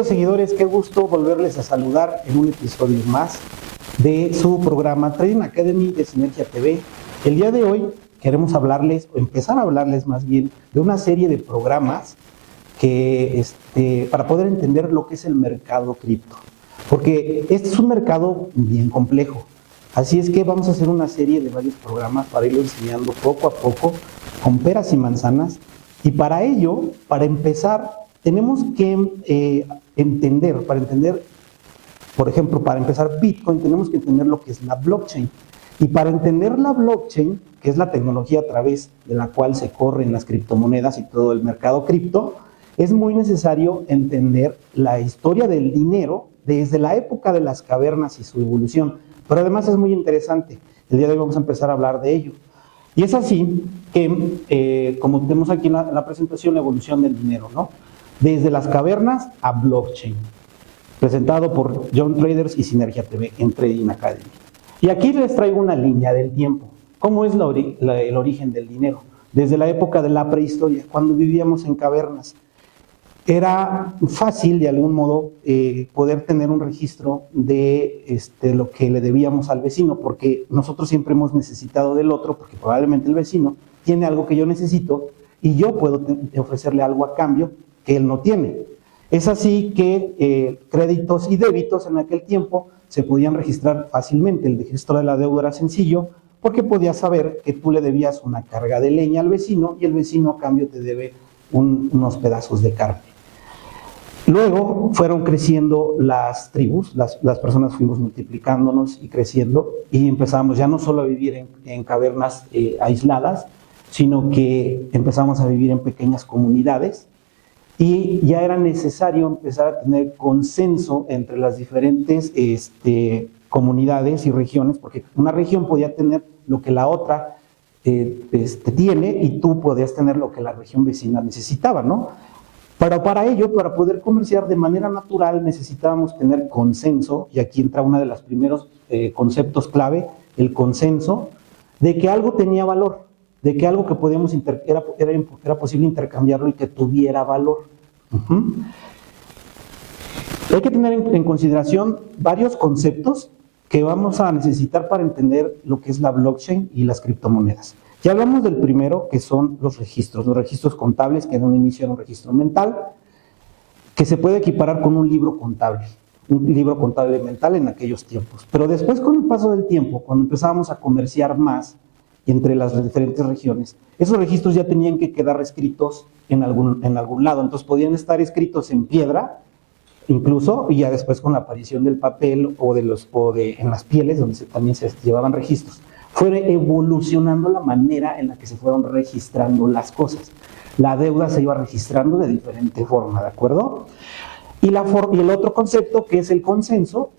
Queridos seguidores, qué gusto volverles a saludar en un episodio más de su programa Trading Academy de Sinergia TV. El día de hoy queremos hablarles, o empezar a hablarles más bien, de una serie de programas que, para poder entender lo que es el mercado cripto. Porque este es un mercado bien complejo. Así es que vamos a hacer una serie de varios programas para irlo enseñando poco a poco, con peras y manzanas. Y para ello, para empezar, tenemos que entender, por ejemplo, para empezar Bitcoin, tenemos que entender lo que es la blockchain. Y para entender la blockchain, que es la tecnología a través de la cual se corren las criptomonedas y todo el mercado cripto, es muy necesario entender la historia del dinero desde la época de las cavernas y su evolución. Pero además es muy interesante. El día de hoy vamos a empezar a hablar de ello. Y es así que, como tenemos aquí en la presentación, la evolución del dinero, ¿no? Desde las cavernas a blockchain, presentado por John Traders y Sinergia TV en Trading Academy. Y aquí les traigo una línea del tiempo. ¿Cómo es el origen del dinero? Desde la época de la prehistoria, cuando vivíamos en cavernas. Era fácil, de algún modo, poder tener un registro de lo que le debíamos al vecino, porque nosotros siempre hemos necesitado del otro, porque probablemente el vecino tiene algo que yo necesito y yo puedo ofrecerle algo a cambio que él no tiene. Es así que créditos y débitos en aquel tiempo se podían registrar fácilmente. El registro de la deuda era sencillo porque podías saber que tú le debías una carga de leña al vecino y el vecino a cambio te debe unos pedazos de carne. Luego fueron creciendo las tribus, las personas fuimos multiplicándonos y creciendo y empezamos ya no solo a vivir en cavernas aisladas, sino que empezamos a vivir en pequeñas comunidades y ya era necesario empezar a tener consenso entre las diferentes comunidades y regiones, porque una región podía tener lo que la otra tiene y tú podías tener lo que la región vecina necesitaba, ¿no? Pero para ello, para poder comerciar de manera natural, necesitábamos tener consenso, y aquí entra uno de los primeros conceptos clave, el consenso, de que algo tenía valor, de que algo que podíamos era posible intercambiarlo y que tuviera valor. Hay que tener en consideración varios conceptos que vamos a necesitar para entender lo que es la blockchain y las criptomonedas. Ya hablamos del primero, que son los registros contables, que en un inicio era un registro mental, que se puede equiparar con un libro contable mental en aquellos tiempos. Pero después, con el paso del tiempo, cuando empezábamos a comerciar más entre las diferentes regiones, esos registros ya tenían que quedar escritos en algún lado, entonces podían estar escritos en piedra, incluso, y ya después con la aparición del papel en las pieles, donde también se llevaban registros. Fue evolucionando la manera en la que se fueron registrando las cosas. La deuda se iba registrando de diferente forma, ¿de acuerdo? Y el otro concepto, que es el consenso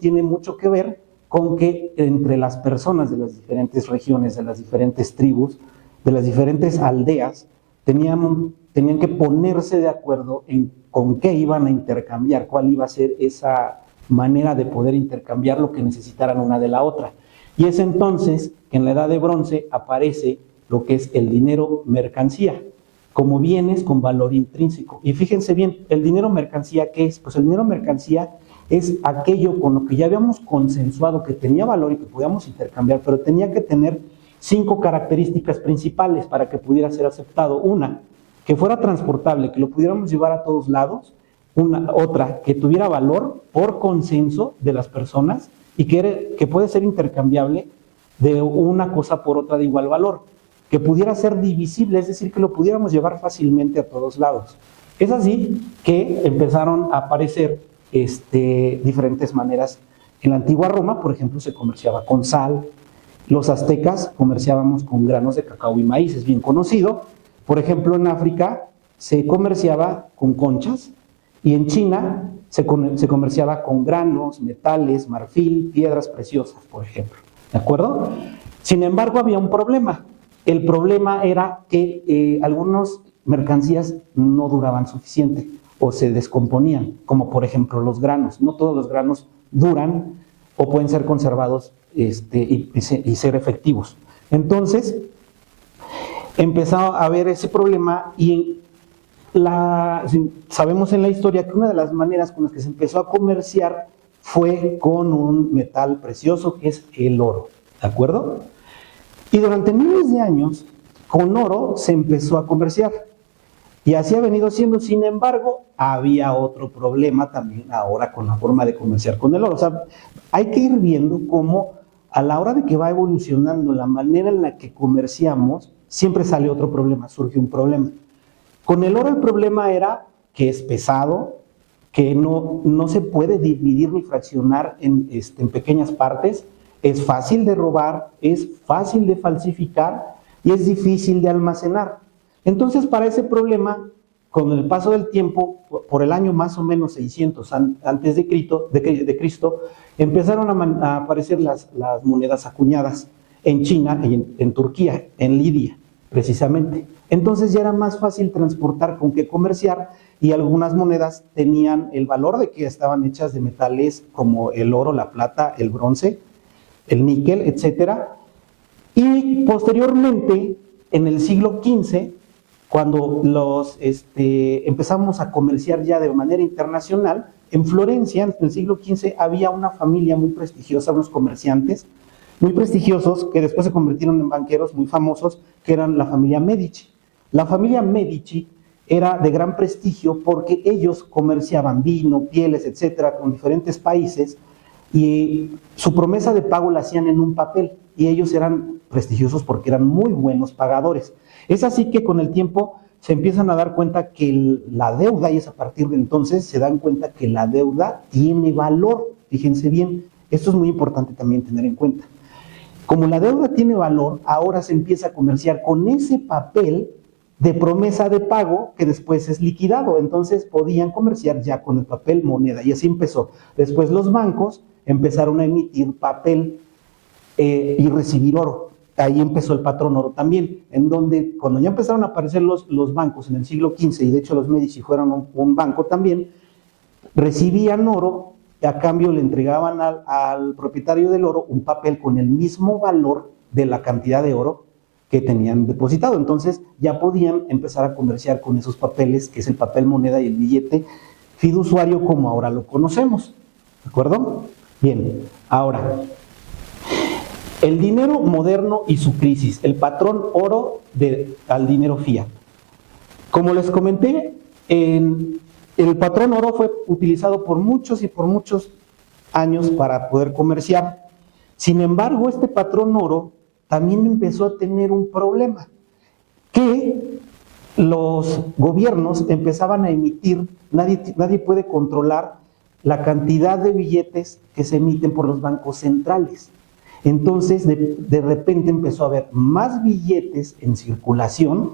tiene mucho que ver con que entre las personas de las diferentes regiones, de las diferentes tribus, de las diferentes aldeas, tenían que ponerse de acuerdo en con qué iban a intercambiar, cuál iba a ser esa manera de poder intercambiar lo que necesitaran una de la otra. Y es entonces que en la edad de bronce aparece lo que es el dinero mercancía, como bienes con valor intrínseco. Y fíjense bien, el dinero mercancía, ¿qué es? Pues el dinero mercancía es aquello con lo que ya habíamos consensuado que tenía valor y que podíamos intercambiar, pero tenía que tener 5 características principales para que pudiera ser aceptado. Una, que fuera transportable, que lo pudiéramos llevar a todos lados. Otra, que tuviera valor por consenso de las personas y que puede ser intercambiable de una cosa por otra de igual valor, que pudiera ser divisible, es decir, que lo pudiéramos llevar fácilmente a todos lados. Es así que empezaron a aparecer diferentes maneras. En la antigua Roma, por ejemplo, se comerciaba con sal. Los aztecas comerciábamos con granos de cacao y maíz, es bien conocido. Por ejemplo, en África se comerciaba con conchas y en China se comerciaba con granos, metales, marfil, piedras preciosas, por ejemplo. ¿De acuerdo? Sin embargo, había un problema. El problema era que algunas mercancías no duraban suficiente o se descomponían, como por ejemplo los granos. No todos los granos duran o pueden ser conservados y ser efectivos. Entonces, empezó a haber ese problema y Sabemos en la historia que una de las maneras con las que se empezó a comerciar fue con un metal precioso que es el oro, ¿de acuerdo? Y durante miles de años, con oro se empezó a comerciar. Y así ha venido siendo. Sin embargo, había otro problema también ahora con la forma de comerciar con el oro. O sea, hay que ir viendo cómo a la hora de que va evolucionando la manera en la que comerciamos, siempre sale otro problema, surge un problema. Con el oro el problema era que es pesado, que no se puede dividir ni fraccionar en pequeñas partes, es fácil de robar, es fácil de falsificar y es difícil de almacenar. Entonces, para ese problema, con el paso del tiempo, por el año más o menos 600 antes de Cristo, empezaron a aparecer las monedas acuñadas en China y en Turquía, en Lidia, precisamente. Entonces ya era más fácil transportar con qué comerciar y algunas monedas tenían el valor de que estaban hechas de metales como el oro, la plata, el bronce, el níquel, etcétera. Y posteriormente, en el siglo XV, cuando empezamos a comerciar ya de manera internacional, en Florencia, en el siglo XV, había una familia muy prestigiosa, unos comerciantes muy prestigiosos, que después se convirtieron en banqueros muy famosos, que eran la familia Medici. La familia Medici era de gran prestigio porque ellos comerciaban vino, pieles, etcétera, con diferentes países, y su promesa de pago la hacían en un papel, y ellos eran prestigiosos porque eran muy buenos pagadores. Es así que con el tiempo se empiezan a dar cuenta que la deuda, y es a partir de entonces se dan cuenta que la deuda tiene valor. Fíjense bien, esto es muy importante también tener en cuenta. Como la deuda tiene valor, ahora se empieza a comerciar con ese papel de promesa de pago que después es liquidado. Entonces podían comerciar ya con el papel moneda, y así empezó. Después los bancos empezaron a emitir papel y recibir oro. Ahí empezó el patrón oro también, en donde cuando ya empezaron a aparecer los bancos en el siglo XV, y de hecho los Medici fueron un banco también, recibían oro y a cambio le entregaban al propietario del oro un papel con el mismo valor de la cantidad de oro que tenían depositado. Entonces ya podían empezar a comerciar con esos papeles, que es el papel moneda y el billete fiduciario como ahora lo conocemos. ¿De acuerdo? Bien, ahora, el dinero moderno y su crisis, el patrón oro al dinero fiat. Como les comenté, el patrón oro fue utilizado por muchos años para poder comerciar. Sin embargo, este patrón oro también empezó a tener un problema, que los gobiernos empezaban a emitir, nadie puede controlar la cantidad de billetes que se emiten por los bancos centrales. Entonces, de repente empezó a haber más billetes en circulación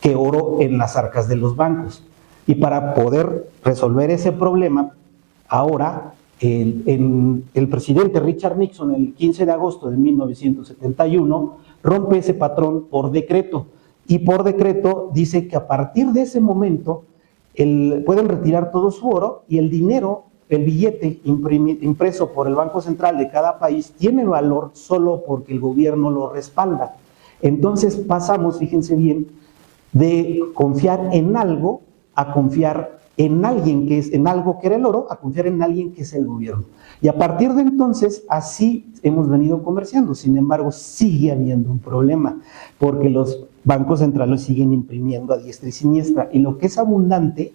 que oro en las arcas de los bancos. Y para poder resolver ese problema, ahora el presidente Richard Nixon, el 15 de agosto de 1971, rompe ese patrón por decreto. Y por decreto dice que a partir de ese momento pueden retirar todo su oro, y el dinero, el billete impreso por el Banco Central de cada país, tiene valor solo porque el gobierno lo respalda. Entonces pasamos, fíjense bien, de confiar en algo a confiar en alguien en algo que era el oro, a confiar en alguien que es el gobierno. Y a partir de entonces, así hemos venido comerciando. Sin embargo, sigue habiendo un problema, porque los bancos centrales siguen imprimiendo a diestra y siniestra, y lo que es abundante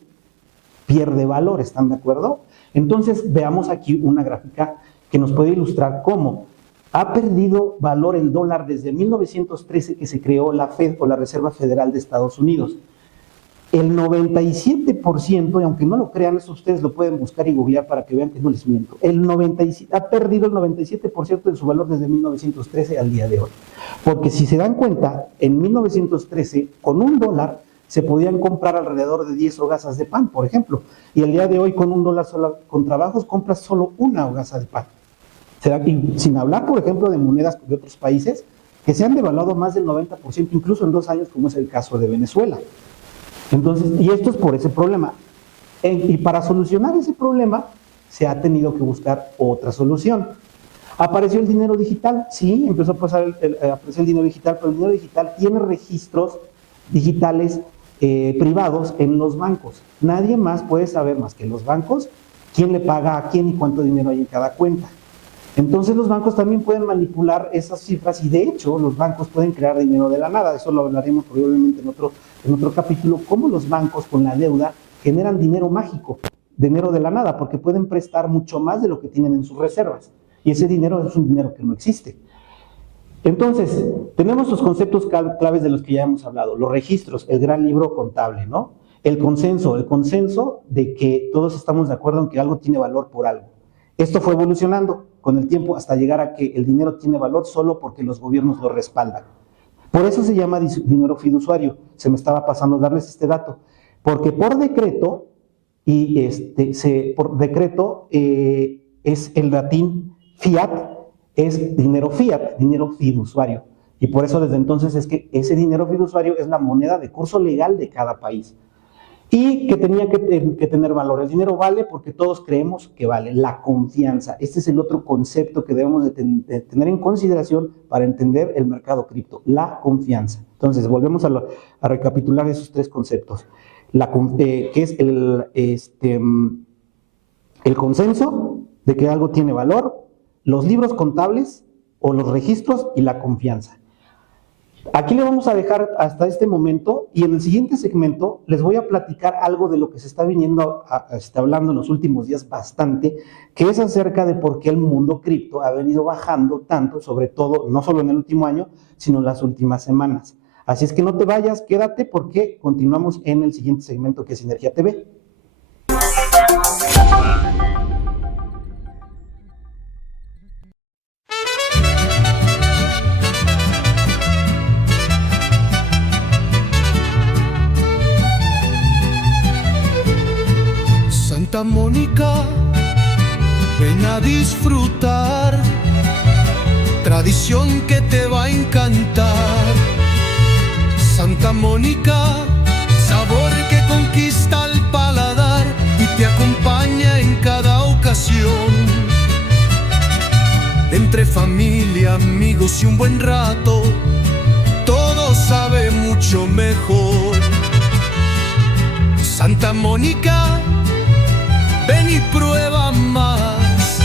pierde valor, ¿están de acuerdo? Entonces, veamos aquí una gráfica que nos puede ilustrar cómo ha perdido valor el dólar desde 1913, que se creó la Fed, o la Reserva Federal de Estados Unidos. El 97%, y aunque no lo crean, eso ustedes lo pueden buscar y googlear para que vean que no les miento, ha perdido el 97% de su valor desde 1913 al día de hoy. Porque si se dan cuenta, en 1913, con $1 se podían comprar alrededor de 10 hogazas de pan, por ejemplo, y el día de hoy con $1 solo, con trabajos compras solo una hogaza de pan. Y sin hablar, por ejemplo, de monedas de otros países que se han devaluado más del 90%, incluso en 2 años, como es el caso de Venezuela. Entonces, y esto es por ese problema. Y para solucionar ese problema, se ha tenido que buscar otra solución. ¿Apareció el dinero digital? Sí, empezó a aparecer el dinero digital, pero el dinero digital tiene registros digitales privados en los bancos. Nadie más puede saber más que los bancos quién le paga a quién y cuánto dinero hay en cada cuenta. Entonces los bancos también pueden manipular esas cifras y de hecho los bancos pueden crear dinero de la nada. Eso lo hablaremos probablemente en otro capítulo, cómo los bancos con la deuda generan dinero mágico, dinero de la nada, porque pueden prestar mucho más de lo que tienen en sus reservas. Y ese dinero es un dinero que no existe. Entonces, tenemos los conceptos claves de los que ya hemos hablado, los registros, el gran libro contable, ¿no? El consenso de que todos estamos de acuerdo en que algo tiene valor por algo. Esto fue evolucionando con el tiempo hasta llegar a que el dinero tiene valor solo porque los gobiernos lo respaldan. Por eso se llama dinero fiduciario. Se me estaba pasando darles este dato. Porque por decreto, es el latín fiat, es dinero fiat, dinero fiduciario. Y por eso desde entonces es que ese dinero fiduciario es la moneda de curso legal de cada país. Y que tenía que tener valor. El dinero vale porque todos creemos que vale. La confianza. Este es el otro concepto que debemos de tener en consideración para entender el mercado cripto. La confianza. Entonces, volvemos a recapitular esos tres conceptos. Que es el consenso de que algo tiene valor, los libros contables o los registros y la confianza. Aquí le vamos a dejar hasta este momento y en el siguiente segmento les voy a platicar algo de lo que se está hablando en los últimos días bastante, que es acerca de por qué el mundo cripto ha venido bajando tanto, sobre todo, no solo en el último año, sino en las últimas semanas. Así es que no te vayas, quédate porque continuamos en el siguiente segmento que es Sinergia TV. Santa Mónica, ven a disfrutar, tradición que te va a encantar. Santa Mónica, sabor que conquista el paladar y te acompaña en cada ocasión. Entre familia, amigos y un buen rato, todo sabe mucho mejor. Santa Mónica, ven y prueba más,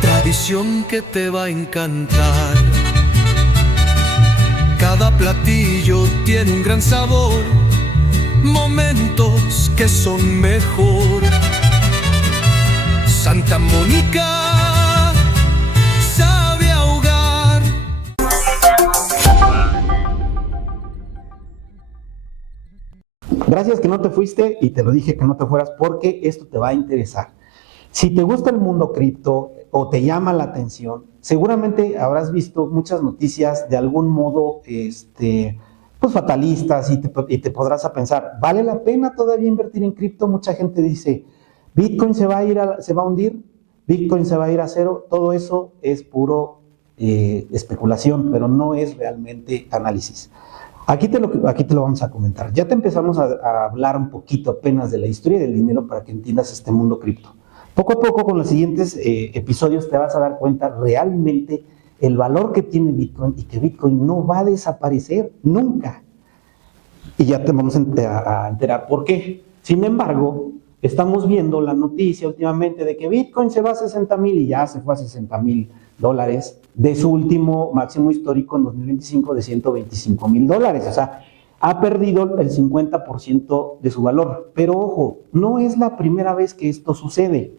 tradición que te va a encantar. Cada platillo tiene un gran sabor, momentos que son mejor. Santa Mónica sabe ahogar. Gracias que no te fuiste y te lo dije que no te fueras porque esto te va a interesar. Si te gusta el mundo cripto o te llama la atención, seguramente habrás visto muchas noticias de algún modo pues fatalistas y te podrás a pensar, ¿vale la pena todavía invertir en cripto? Mucha gente dice, Bitcoin se va a hundir, Bitcoin se va a ir a cero. Todo eso es puro especulación, pero no es realmente análisis. Aquí te lo vamos a comentar. Ya te empezamos a hablar un poquito apenas de la historia del dinero para que entiendas este mundo cripto. Poco a poco con los siguientes episodios te vas a dar cuenta realmente el valor que tiene Bitcoin y que Bitcoin no va a desaparecer nunca. Y ya te vamos a enterar por qué. Sin embargo, estamos viendo la noticia últimamente de que Bitcoin se va a 60,000 y ya se fue a $60,000 de su último máximo histórico en 2025 de $125,000. O sea, ha perdido el 50% de su valor. Pero ojo, no es la primera vez que esto sucede.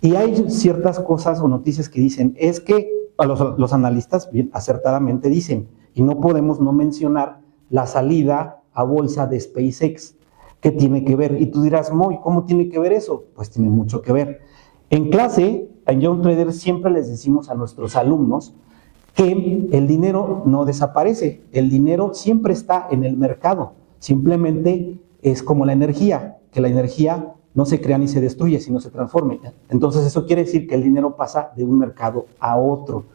Y hay ciertas cosas o noticias que dicen, es que los analistas bien acertadamente dicen, y no podemos no mencionar la salida a bolsa de SpaceX. ¿Qué tiene que ver? Y tú dirás, Moy, ¿cómo tiene que ver eso? Pues tiene mucho que ver. En clase, en Young Trader, siempre les decimos a nuestros alumnos que el dinero no desaparece, el dinero siempre está en el mercado, simplemente es como la energía, que la energía no se crea ni se destruye, sino se transforma. Entonces eso quiere decir que el dinero pasa de un mercado a otro.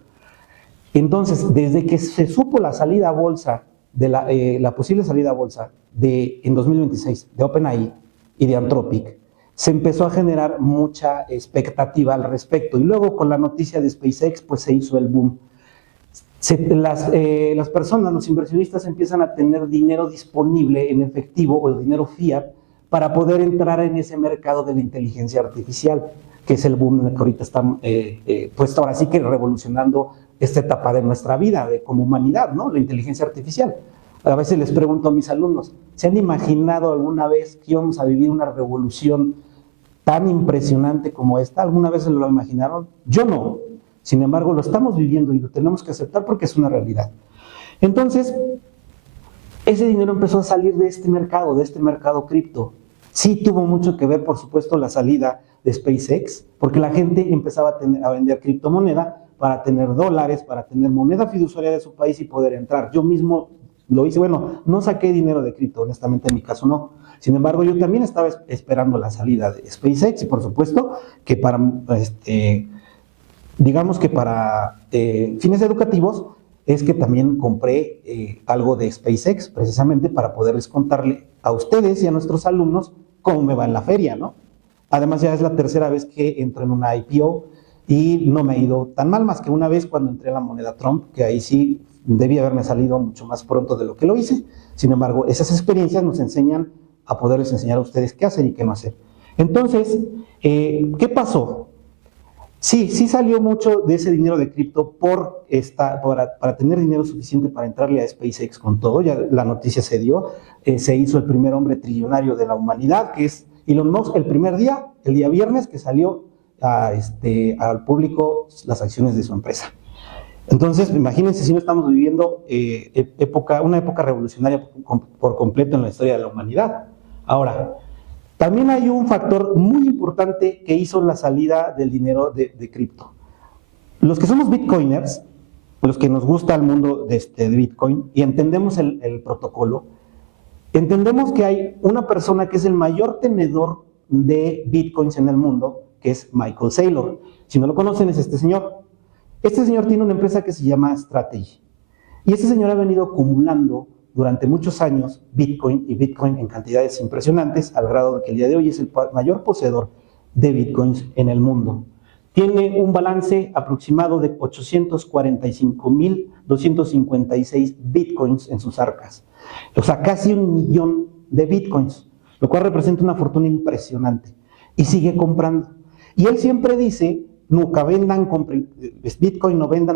Entonces, desde que se supo la salida a bolsa, la posible salida a bolsa en 2026 de OpenAI y de Anthropic, se empezó a generar mucha expectativa al respecto. Y luego con la noticia de SpaceX, pues se hizo el boom. las personas, los inversionistas empiezan a tener dinero disponible en efectivo o dinero fiat para poder entrar en ese mercado de la inteligencia artificial, que es el boom que ahorita está, pues ahora sí que revolucionando esta etapa de nuestra vida, como humanidad, ¿no? La inteligencia artificial. A veces les pregunto a mis alumnos, ¿se han imaginado alguna vez que íbamos a vivir una revolución tan impresionante como esta? ¿Alguna vez se lo imaginaron? Yo no. Sin embargo, lo estamos viviendo y lo tenemos que aceptar porque es una realidad. Entonces, ese dinero empezó a salir de este mercado cripto. Sí tuvo mucho que ver, por supuesto, la salida de SpaceX, porque la gente empezaba a vender criptomoneda para tener dólares, para tener moneda fiduciaria de su país y poder entrar. Yo mismo lo hice, bueno, no saqué dinero de cripto, honestamente en mi caso no. Sin embargo, yo también estaba esperando la salida de SpaceX y por supuesto que para, digamos que para fines educativos, es que también compré algo de SpaceX precisamente para poderles contarle a ustedes y a nuestros alumnos cómo me va en la feria, ¿no? Además ya es la tercera vez que entro en una IPO y no me ha ido tan mal, más que una vez cuando entré en la moneda Trump, que ahí sí debía haberme salido mucho más pronto de lo que lo hice. Sin embargo, esas experiencias nos enseñan a poderles enseñar a ustedes qué hacer y qué no hacer. Entonces, ¿qué pasó? Sí salió mucho de ese dinero de cripto para tener dinero suficiente para entrarle a SpaceX con todo. Ya la noticia se dio, se hizo el primer hombre trillonario de la humanidad, que es Elon Musk, el día viernes, que salió al público las acciones de su empresa. Entonces, imagínense si no estamos viviendo una época revolucionaria por completo en la historia de la humanidad. Ahora, también hay un factor muy importante que hizo la salida del dinero de cripto. Los que somos bitcoiners, los que nos gusta el mundo de Bitcoin y entendemos el protocolo, entendemos que hay una persona que es el mayor tenedor de bitcoins en el mundo, que es Michael Saylor. Si no lo conocen, es este señor. Este señor tiene una empresa que se llama Strategy. Y este señor ha venido acumulando durante muchos años Bitcoin en cantidades impresionantes, al grado de que el día de hoy es el mayor poseedor de Bitcoins en el mundo. Tiene un balance aproximado de 845,256 Bitcoins en sus arcas. O sea, casi 1,000,000 de Bitcoins, lo cual representa una fortuna impresionante. Y sigue comprando. Y él siempre dice, nunca vendan, compren Bitcoin, no vendan.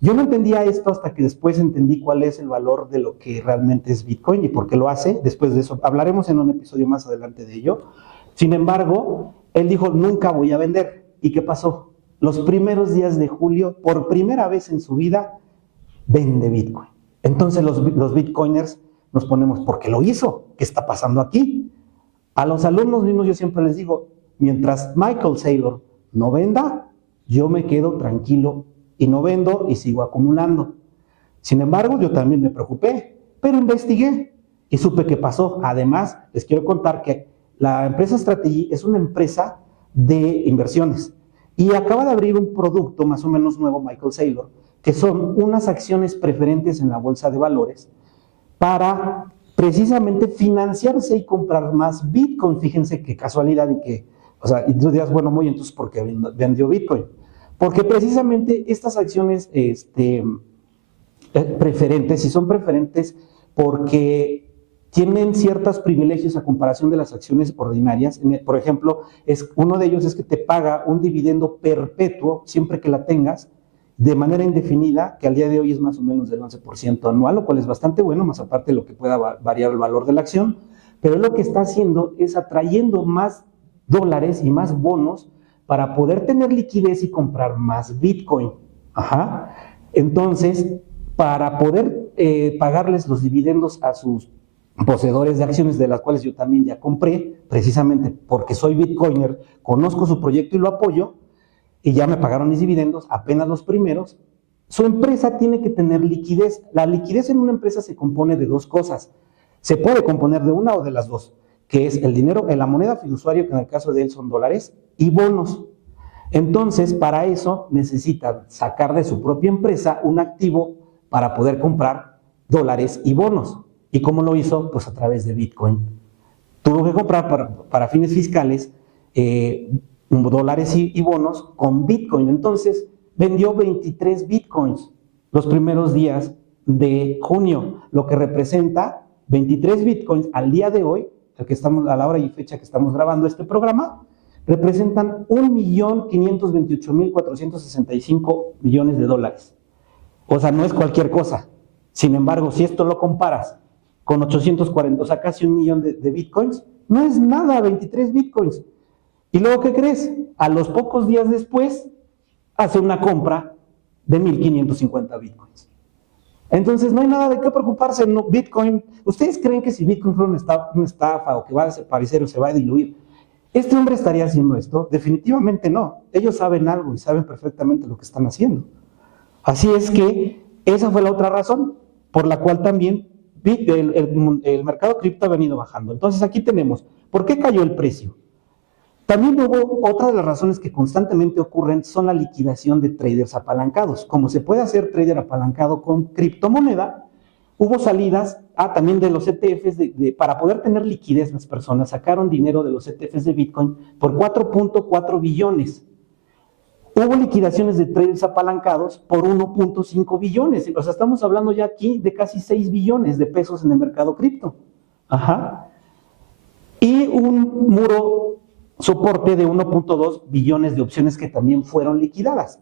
Yo no entendía esto hasta que después entendí cuál es el valor de lo que realmente es Bitcoin y por qué lo hace. Después de eso hablaremos en un episodio más adelante de ello. Sin embargo, él dijo, nunca voy a vender. ¿Y qué pasó? Los primeros días de julio, por primera vez en su vida, vende Bitcoin. Entonces los bitcoiners nos ponemos, ¿por qué lo hizo? ¿Qué está pasando aquí? A los alumnos mismos yo siempre les digo, mientras Michael Saylor no venda, yo me quedo tranquilo y no vendo y sigo acumulando. Sin embargo, yo también me preocupé, pero investigué y supe qué pasó. Además, les quiero contar que la empresa Strategy es una empresa de inversiones y acaba de abrir un producto más o menos nuevo, Michael Saylor, que son unas acciones preferentes en la bolsa de valores para precisamente financiarse y comprar más Bitcoin. Fíjense qué casualidad y tú dirás, bueno, muy entonces, ¿por qué vendió Bitcoin? Porque precisamente estas acciones preferentes, y son preferentes porque tienen ciertos privilegios a comparación de las acciones ordinarias. Por ejemplo, uno de ellos es que te paga un dividendo perpetuo siempre que la tengas, de manera indefinida, que al día de hoy es más o menos del 11% anual, lo cual es bastante bueno, más aparte de lo que pueda variar el valor de la acción, pero lo que está haciendo es atrayendo más dólares y más bonos para poder tener liquidez y comprar más Bitcoin. Entonces, para poder pagarles los dividendos a sus poseedores de acciones, de las cuales yo también ya compré, precisamente porque soy bitcoiner, conozco su proyecto y lo apoyo, y ya me pagaron mis dividendos, apenas los primeros, su empresa tiene que tener liquidez. La liquidez en una empresa se compone de dos cosas. Se puede componer de una o de las dos, que es el dinero, la moneda fiduciaria, que en el caso de él son dólares, y bonos. Entonces, para eso necesita sacar de su propia empresa un activo para poder comprar dólares y bonos. ¿Y cómo lo hizo? Pues a través de Bitcoin. Tuvo que comprar para fines fiscales dólares y bonos con Bitcoin. Entonces, vendió 23 Bitcoins. los primeros días de junio, lo que representa 23 bitcoins al día de hoy, a la hora y fecha que estamos grabando este programa, representan 1.528.465 millones de dólares. O sea, no es cualquier cosa. Sin embargo, si esto lo comparas con 840, o sea, casi 1 millón de bitcoins, no es nada, 23 bitcoins. ¿Y luego qué crees? A los pocos días después, hace una compra de 1.550 bitcoins. Entonces, no hay nada de qué preocuparse. No, Bitcoin, ¿ustedes creen que si Bitcoin fuera una estafa o que va a desaparecer o se va a diluir, este hombre estaría haciendo esto? Definitivamente no. Ellos saben algo y saben perfectamente lo que están haciendo. Así es que esa fue la otra razón por la cual también el mercado cripto ha venido bajando. Entonces, aquí tenemos, ¿por qué cayó el precio? También hubo otra de las razones que constantemente ocurren, son la liquidación de traders apalancados. Como se puede hacer trader apalancado con criptomoneda, hubo salidas también de los ETFs, para poder tener liquidez las personas sacaron dinero de los ETFs de Bitcoin por 4.4 billones. Hubo liquidaciones de traders apalancados por 1.5 billones. O sea, estamos hablando ya aquí de casi 6 billones de pesos en el mercado cripto. Ajá. Y un muro soporte de 1.2 billones de opciones que también fueron liquidadas.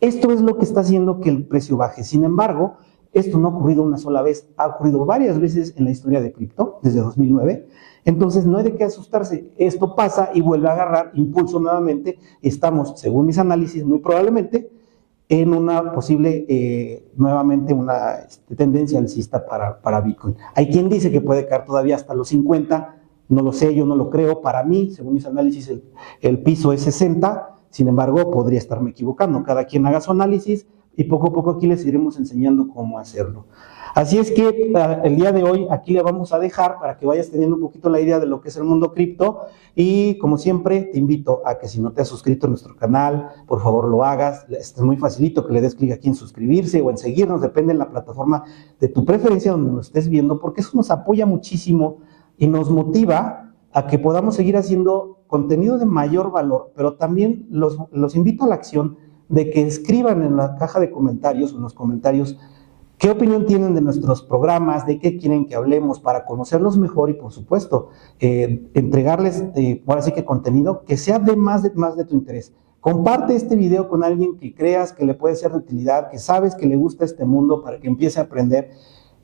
Esto es lo que está haciendo que el precio baje. Sin embargo, esto no ha ocurrido una sola vez, ha ocurrido varias veces en la historia de cripto, desde 2009. Entonces, no hay de qué asustarse. Esto pasa y vuelve a agarrar impulso nuevamente. Estamos, según mis análisis, muy probablemente en una posible, nuevamente, una tendencia alcista para Bitcoin. Hay quien dice que puede caer todavía hasta los 50. No lo sé, yo no lo creo. Para mí, según mis análisis, el piso es 60. Sin embargo, podría estarme equivocando. Cada quien haga su análisis y poco a poco aquí les iremos enseñando cómo hacerlo. Así es que el día de hoy aquí le vamos a dejar para que vayas teniendo un poquito la idea de lo que es el mundo cripto. Y como siempre, te invito a que si no te has suscrito a nuestro canal, por favor lo hagas. Es muy facilito que le des clic aquí en suscribirse o en seguirnos, depende de la plataforma de tu preferencia donde nos estés viendo, porque eso nos apoya muchísimo y nos motiva a que podamos seguir haciendo contenido de mayor valor, pero también los invito a la acción de que escriban en la caja de comentarios, en los comentarios, qué opinión tienen de nuestros programas, de qué quieren que hablemos para conocerlos mejor y, por supuesto, entregarles, ahora sí que contenido que sea de más de tu interés. Comparte este video con alguien que creas que le puede ser de utilidad, que sabes que le gusta este mundo para que empiece a aprender.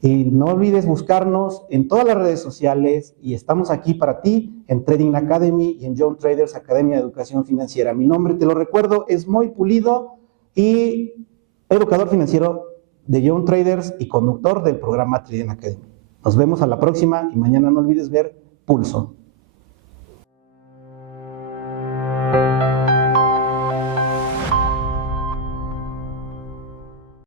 Y no olvides buscarnos en todas las redes sociales y estamos aquí para ti en Trading Academy y en Young Traders Academia de Educación Financiera. Mi nombre, te lo recuerdo, es Moy Pulido y educador financiero de Young Traders y conductor del programa Trading Academy. Nos vemos a la próxima y mañana no olvides ver Pulso.